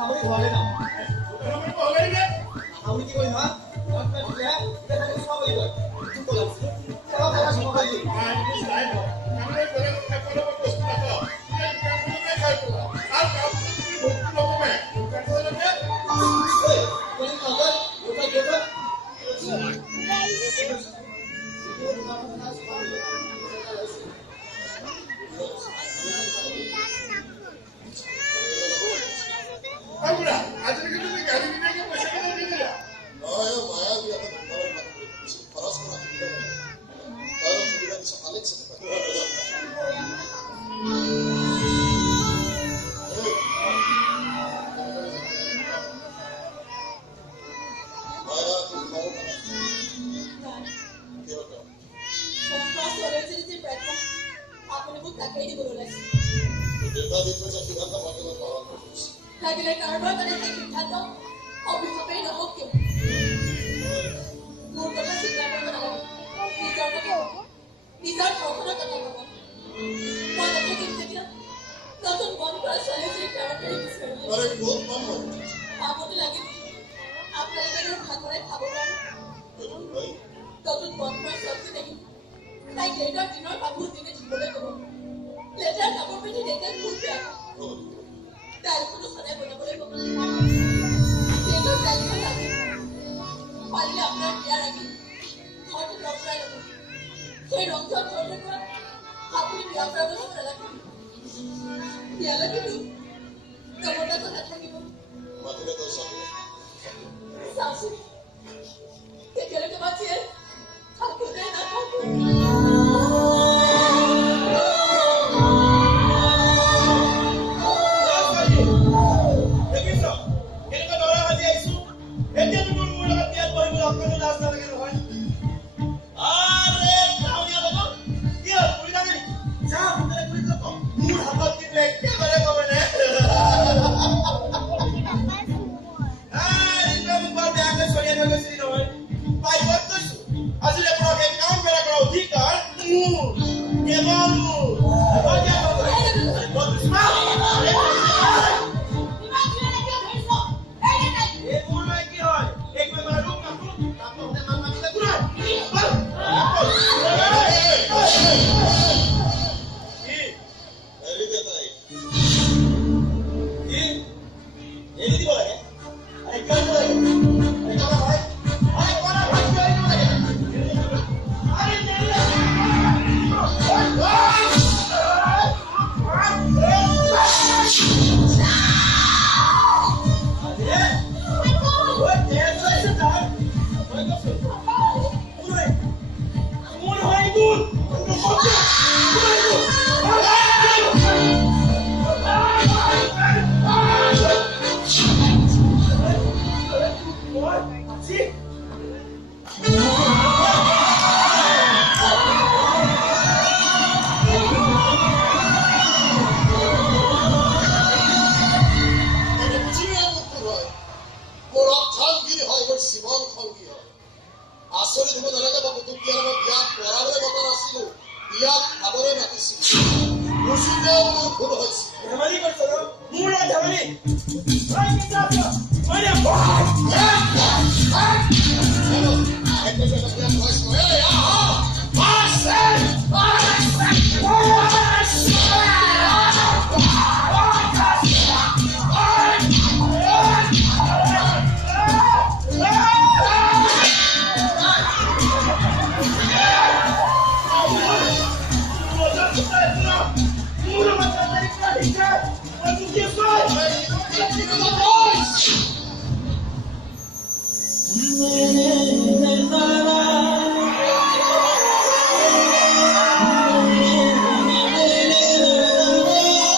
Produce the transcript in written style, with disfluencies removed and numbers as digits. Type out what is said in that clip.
আপুনি ঘৰলে যাওঁ আমি পহলেগে আপুনি কি কৰিম হা আপোনাৰ বিয়া এটা চাব লাগিব কি ক'লা চাব কথা চাব পাৰি আমি চাই লওঁ আমি গলে খাবলৈ বস্তু নাপাওঁ আমি খাই পেলাওঁ আৰু কাম বস্তু নকমে কাকলৈকে ঐ কোনে নগল ওটা গেল আমরা আজকে কিন্তু গাড়ি কিনে পয়সা কিনে দিয়ে দিলা নয় মায়া দিয়ে ধন্যবাদ খরচ করা তাহলে সুবিধা কিছু আলেক্স মায়া তুমি খাও না কেউ কেউ যেটা দিতে চাই সিদ্ধান্ত মাকে পালন করছি লাগিলে কাৰোবাৰ কাৰণে সেই সিদ্ধান্ত অভিশাপেই নহওক কিয় মোৰ কথা চিন্তা কৰিব নালাগে নিজৰ ঘৰখনৰ কথা ভাবক মই নাথাকিম যেতিয়া নতুন মন কৰা ছোৱালীজনীৰ কাৰণে বিচাৰিলে আৰে বহুত কম হয় পাবতো লাগিব আপোনালোকে মোৰ ভাগৰে খাব পাৰে ভাই নতুন মন কৰা ছোৱালী দেখি তাইক লেটাৰ দিনৰ কাপোৰ দিনে দিবলৈ ক'ব লেটাৰ কাপোৰ পিন্ধি দেউতাক খুব বেয়া দাইলখনো সদায় বনাবলৈ ক'ব দেউতাক দাইলখন লাগে পাৰিলে আপোনাৰ বিয়াৰ আগে ঘৰটো ৰং কৰাই ল'ব সেই ৰংজন ঘৰলৈ পৰা আপুনি বিয়া কৰাবলৈ নালাগে বিয়ালৈ কিন্তু কামতাটো নাথাকিব মাতিলে তো সব চাওঁচোন তেতিয়ালৈকে বাচিয়ে থাকোঁতে নাথাকোঁ Hey,